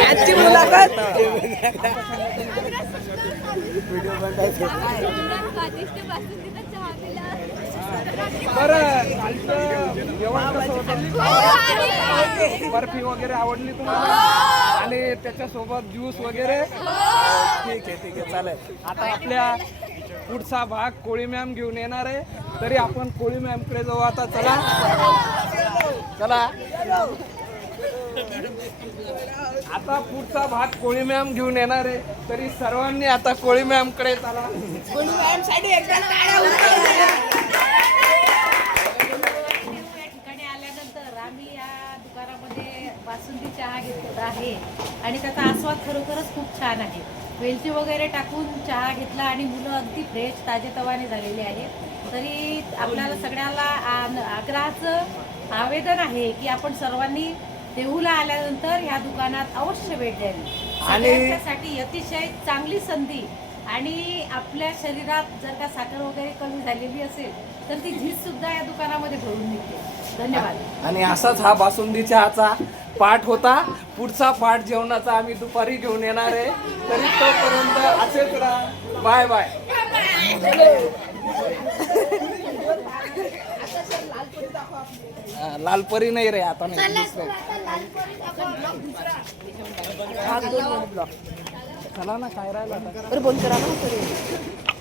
आजची मुलाखत बरं जेवण कसं होतं? बर्फी वगैरे आवडली तुम्हाला आणि त्याच्यासोबत ज्यूस वगैरे ठीक आहे चालेल. आता आपल्या पुढचा भाग कोळी मॅम घेऊन येणार आहे, तरी आपण कोळी मॅमकडे जाऊ आता. चला आता पुढचा भाग कोळी मॅम घेऊन येणार आहे, तरी सर्वांनी आता कोळी मॅमकडे चला. कोणी मॅम साठी एकदा टाळ्या उचलूया. आम्ही या दुकानामध्ये बासुंदी चहा घेतला आहे आणि त्याचा आस्वाद खरोखरच खूप छान आहे. वेलची वगैरे टाकून चहा घेतला आणि मुलं अगदी फ्रेश ताजेतवाने झालेले आहेत. तरी आपल्याला सगळ्याला आग्रहाचं आवेदन आहे की आपण सर्वांनी देहूला आल्यानंतर ह्या दुकानात अवश्य भेट द्यावी. सगळ्यांच्यासाठी अतिशय चांगली संधी आणि आपल्या शरीरात जर का साखर वगैरे कमी झालेली असेल तर ती झीज सुद्धा या दुकानामध्ये भरून निघते. धन्यवाद. आणि असाच हा बासुंदी चहाचा पाठ होता. पुढचा पाठ जेवणाचा आम्ही दुपारी घेऊन येणार आहे, तरी तोपर्यंत असेच राहा. Bye bye. लालपरी नाही रे आता नाही. चला ना काय राहिलं आता. बरं बोल करा ना.